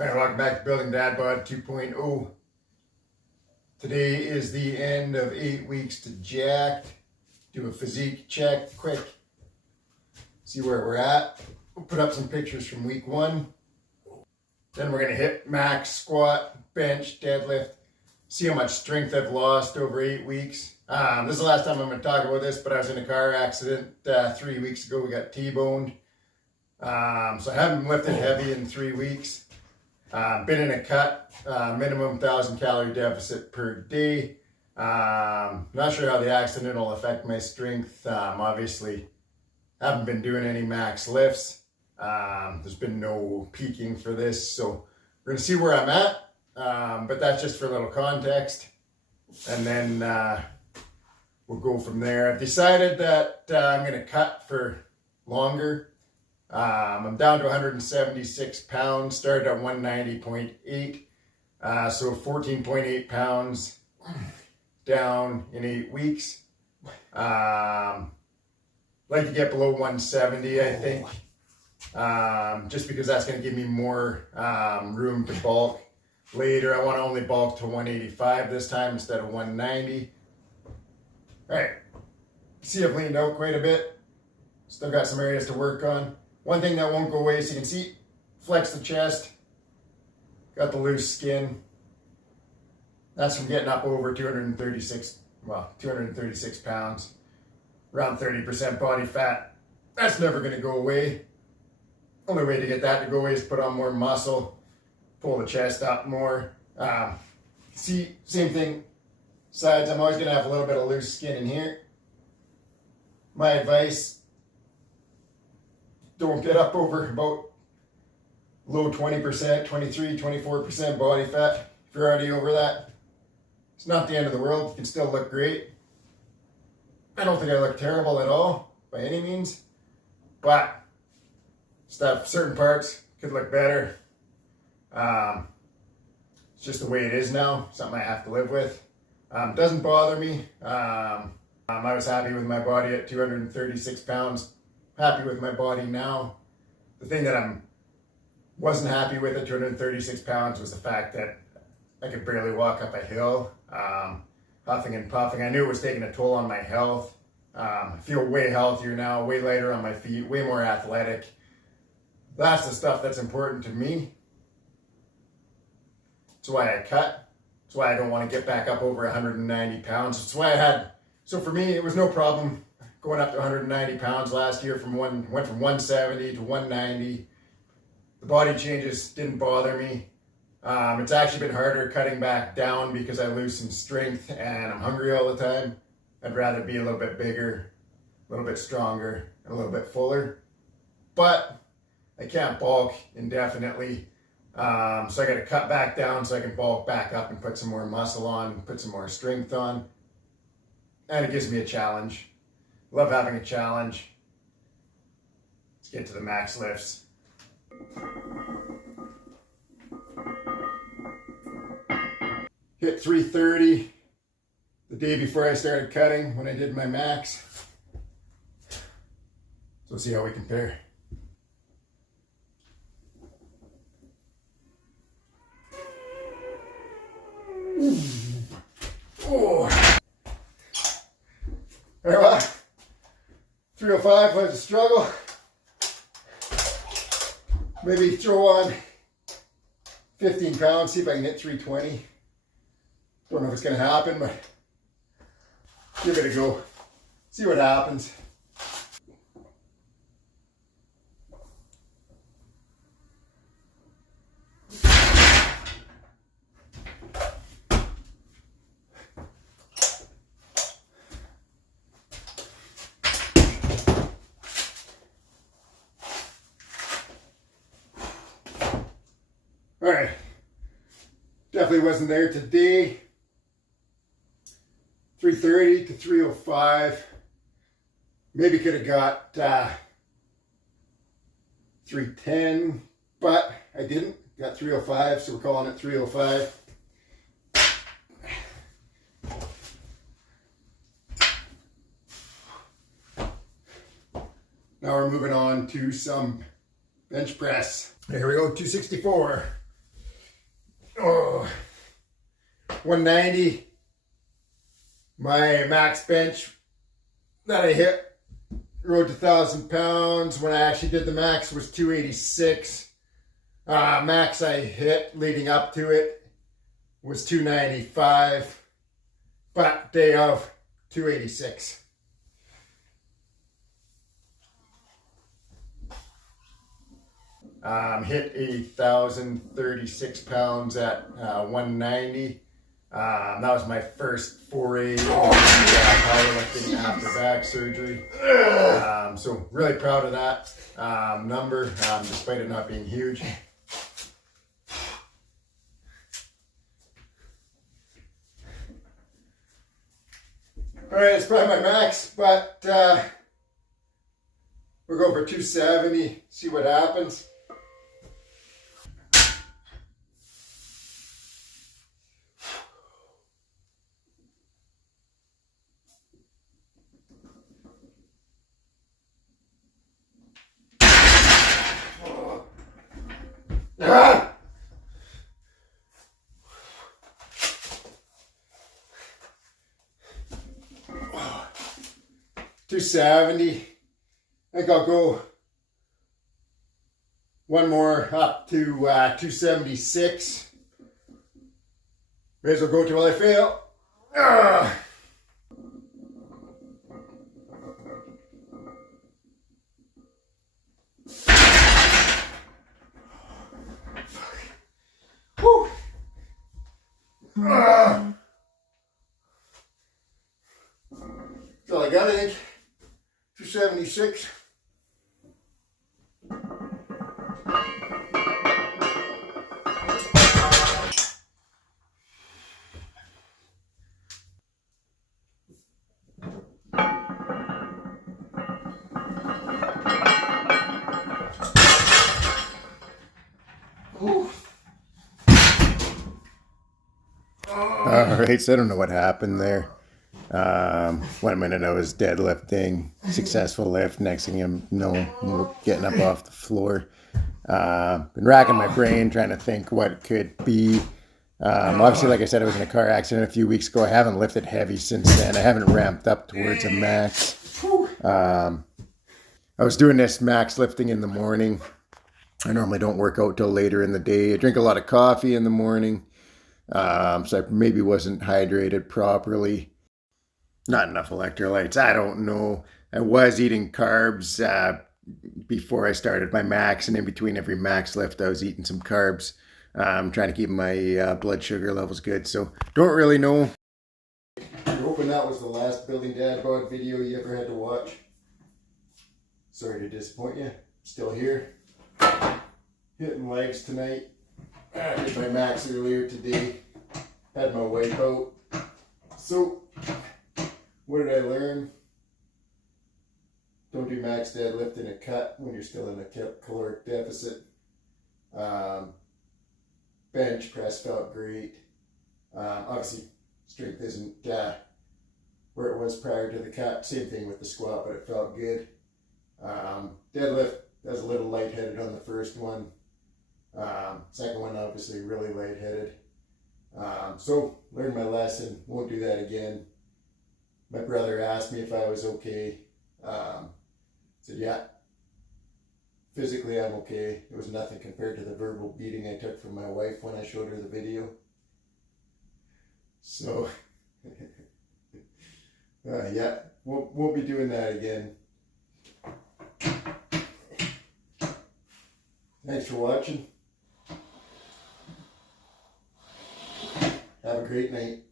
All right, welcome back to Building Dad Bod 2.0. Today is the end of 8 weeks to jacked. Do a physique check quick. See where we're at. We'll put up some pictures from week 1. Then we're going to hit max squat, bench, deadlift. See how much strength I've lost over 8 weeks. This is the last time I'm going to talk about this, but I was in a car accident 3 weeks ago. We got T-boned. So I haven't lifted heavy in 3 weeks. Been in a cut, minimum 1,000 calorie deficit per day. Not sure how the accident will affect my strength. Obviously, haven't been doing any max lifts. There's been no peaking for this, so we're gonna see where I'm at. But that's just for a little context, and then we'll go from there. I've decided that I'm gonna cut for longer. I'm down to 176 pounds, started at 190.8, so 14.8 pounds down in 8 weeks. Like to get below 170, I think, just because that's going to give me more room to bulk later. I want to only bulk to 185 this time instead of 190. All right, see, I've leaned out quite a bit. Still got some areas to work on. One thing that won't go away, so you can see, flex the chest, got the loose skin. That's from getting up over 236 pounds, around 30% body fat. That's never gonna go away. Only way to get that to go away is put on more muscle, pull the chest up more. See, same thing, sides, I'm always gonna have a little bit of loose skin in here. My advice, don't get up over about low 20%, 23, 24% body fat. If you're already over that, it's not the end of the world. You can still look great. I don't think I look terrible at all by any means, but certain parts could look better. It's just the way it is now, something I have to live with. Doesn't bother me. I was happy with my body at 236 pounds. Happy with my body now. The thing that I wasn't happy with at 236 pounds was the fact that I could barely walk up a hill, huffing and puffing. I knew it was taking a toll on my health. I feel way healthier now, way lighter on my feet, way more athletic. That's the stuff that's important to me. That's why I cut. That's why I don't want to get back up over 190 pounds. That's why so for me, it was no problem going up to 190 pounds last year. Went from 170 to 190. The body changes didn't bother me. It's actually been harder cutting back down because I lose some strength and I'm hungry all the time. I'd rather be a little bit bigger, a little bit stronger, and a little bit fuller. But I can't bulk indefinitely. So I got to cut back down so I can bulk back up and put some more muscle on, put some more strength on. And it gives me a challenge. Love having a challenge. Let's get to the max lifts. Hit 330 the day before I started cutting when I did my max. So we'll see how we compare. Oh. There we are. 305 was a struggle. Maybe throw on 15 pounds, see if I can hit 320. Don't know if it's going to happen, but give it a go. See what happens. All right, definitely wasn't there today. 330 to 305. Maybe could have got 310, but I didn't. Got 305, so we're calling it 305. Now we're moving on to some bench press. Here we go, 264. Oh, 190. My max bench that I hit, rode to 1,000 pounds. When I actually did the max was 286. Max I hit leading up to it was 295, but day of 286. Hit 1,036 pounds at 190. That was my first foray into powerlifting after back surgery. So really proud of that number, despite it not being huge. All right, it's probably my max, but we'll go for 270, see what happens. Ah! 270. I think I'll go one more up to 276. May as well go till I fail. Ah! Whew. Ah! That's all I got, I think. 276. Alright, so I don't know what happened there. 1 minute I was deadlifting, successful lift. Next thing you know, getting up off the floor. Been racking my brain trying to think what it could be. Obviously, like I said, I was in a car accident a few weeks ago. I haven't lifted heavy since then. I haven't ramped up towards a max. I was doing this max lifting in the morning. I normally don't work out till later in the day. I drink a lot of coffee in the morning. So I maybe wasn't hydrated properly. Not enough electrolytes. I don't know. I was eating carbs before I started my max, and in between every max lift, I was eating some carbs. Trying to keep my blood sugar levels good. So don't really know. I'm hoping that was the last Building Dad Bod video you ever had to watch. Sorry to disappoint you. Still here. Hitting legs tonight. I did my max earlier today. Had my wipeout. So, what did I learn? Don't do max deadlift in a cut when you're still in a caloric deficit. Bench press felt great. Obviously, strength isn't where it was prior to the cut. Same thing with the squat, but it felt good. Deadlift, I was a little lightheaded on the first one. Second one, obviously, really lightheaded. So, learned my lesson. Won't do that again. My brother asked me if I was okay. Said, yeah. Physically, I'm okay. It was nothing compared to the verbal beating I took from my wife when I showed her the video. So, yeah, won't be doing that again. Thanks for watching. Have a great night.